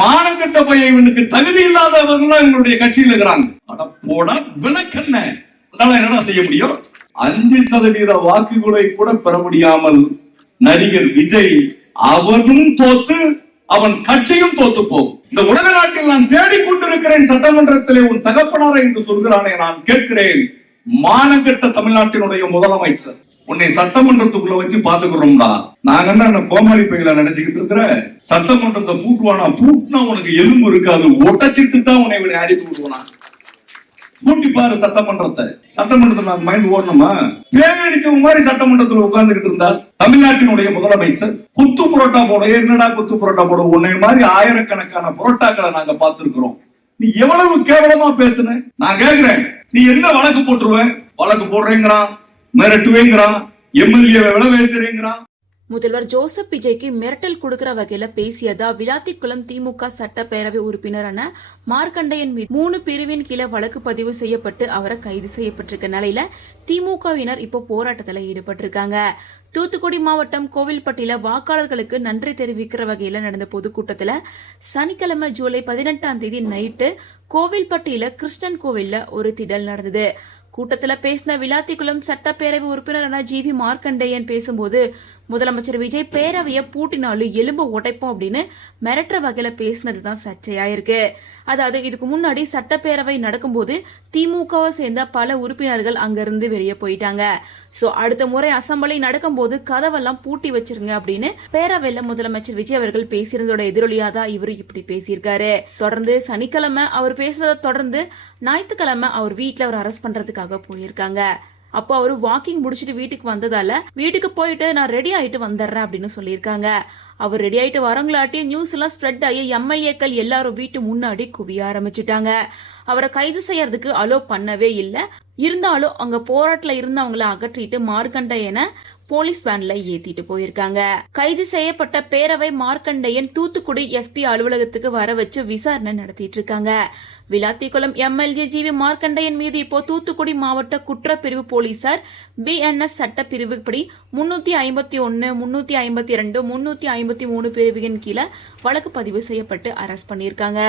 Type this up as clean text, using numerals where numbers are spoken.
மானங்கட்ட பையன் இவனுக்கு தகுதி இல்லாதவங்க எங்களுடைய கட்சியில் இருக்கிறாங்க. அட போட விளக்கென்ன, அதனால என்னடா செய்ய முடியும்? 5% வாக்குகளை கூட பெற முடியாமல் நடிகர் விஜய் அவனும் தோத்து அவன் கட்சியும் தோத்து போகும். இந்த உலக நாட்டில் நான் தேடிக்கொண்டிருக்கிறேன் சட்டமன்றத்திலே உன் தகப்பனாரை என்று சொல்கிறானே, நான் கேட்கிறேன், மானங்கட்ட தமிழ்நாட்டினுடைய முதலமைச்சர் உன்னை சட்டமன்றத்துக்குள்ள வச்சு பாத்துக்கிறோம்டா. நாங்க என்ன கோமாளி பையில நினைச்சுக்கிட்டு இருக்கிற? சட்டமன்றத்தை பூட்டுவானா? பூட்டினா உனக்கு எலும்பு இருக்காது, உடைச்சிட்டு தான் உன்னை அனுப்பி விடுவானா. கூட்டி பாரு சட்டமன்றத்தை. சட்டமன்றத்தில் நாங்க மைண்ட் ஓடணுமா? பேரடிச்சவங்க மாதிரி சட்டமன்றத்தில் உட்கார்ந்துகிட்டு இருந்தா தமிழ்நாட்டினுடைய முதலமைச்சர் குத்து புரோட்டா போட. என்னடா குத்து புரோட்டா போட? உன்னை மாதிரி ஆயிரக்கணக்கான புரோட்டாக்களை நாங்க பார்த்திருக்கிறோம். நீ எவ்வளவு கேவலமா பேசுன? நான் கேட்கிறேன், நீ என்ன வழக்கு போட்டுருவ? வழக்கு போடுறேங்கிறான், மிரட்டுவேங்கிறான், எம்எல்ஏ விலை பேசுறேங்கிறான். முதல்வர் ஜோசப் விஜய்க்கு மிரட்டல் கொடுக்கிற வகையில பேசியதா விளாத்திக்குளம் திமுக சட்டப்பேரவை உறுப்பினரான மார்க்கண்டையன் மீது 3 பிரிவின் கீழே வழக்கு பதிவு செய்யப்பட்டு அவரை கைது செய்யப்பட்டிருக்க நிலையில திமுகவினர் இப்போ போராட்டத்துல ஈடுபட்டிருக்காங்க. தூத்துக்குடி மாவட்டம் கோவில்பட்டியில வாக்காளர்களுக்கு நன்றி தெரிவிக்கிற வகையில நடந்த பொதுக்கூட்டத்துல சனிக்கிழமை ஜூலை 18 நைட்டு கோவில்பட்டியில கிருஷ்ணன் கோவில்ல ஒரு திடல் நடந்தது. கூட்டத்துல பேசின விளாத்திக்குளம் சட்டப்பேரவை உறுப்பினரான ஜிவி மார்க்கண்டையன் பேசும்போது, முதலமைச்சர் விஜய் பேரவையை பூட்டினாலும் எலும்பு உடைப்போம் அப்படின்னு மிரட்டுற வகையில பேசினதுதான் சர்ச்சையாயிருக்கு. அதாவது இதுக்கு முன்னாடி சட்டப்பேரவை நடக்கும்போது திமுகவை சேர்ந்த பல உறுப்பினர்கள் அங்கிருந்து வெளியே போயிட்டாங்க. சோ அடுத்த முறை அசம்பிளி நடக்கும்போது கதவெல்லாம் பூட்டி வச்சிருங்க அப்படின்னு பேரவையில முதலமைச்சர் விஜய் அவர்கள் பேசியிருந்தோட எதிரொலியாதான் இவரு இப்படி பேசியிருக்காரு. தொடர்ந்து சனிக்கிழமை அவர் பேசுறதை தொடர்ந்து ஞாயிற்றுக்கிழமை அவர் வீட்டுல அவர் அரெஸ்ட் பண்றதுக்காக போயிருக்காங்க. அப்போ அவரு வாக்கிங் முடிச்சுட்டு வீட்டுக்கு வந்ததால வீட்டுக்கு போயிட்டு நான் ரெடி ஆயிட்டு வந்துடுறேன் அப்படின்னு சொல்லியிருக்காங்க. அவர் ரெடி ஆயிட்டு வரவங்களாட்டி நியூஸ் எல்லாம் ஸ்ப்ரெட் ஆகி எம்எல்ஏக்கள் எல்லாரும் வீட்டு முன்னாடி குவிய ஆரம்பிச்சுட்டாங்க. அவரை கைது செய்யறதுக்கு அலோ பண்ணவே இல்லை. இருந்தாலும் அங்க போராட்டத்துல இருந்தவங்களை அகற்றிட்டு மார்க்கண்டையனை போலீஸ் வேன்ல ஏத்திட்டு போயிருக்காங்க. கைது செய்யப்பட்ட பேரவை மார்க்கண்டையன் தூத்துக்குடி எஸ்பி அலுவலகத்துக்கு வர வச்சு விசாரணை நடத்திட்டு இருக்காங்க. விளாத்திக்குளம் எம்எல்ஏ ஜிவி மார்க்கண்டையன் மீது இப்போ தூத்துக்குடி மாவட்ட குற்றப்பிரிவு போலீசார் BNS சட்ட பிரிவுப்படி 351, 352, 353 பிரிவுகளின் கீழே வழக்கு பதிவு செய்யப்பட்டு அரெஸ்ட் பண்ணியிருக்காங்க.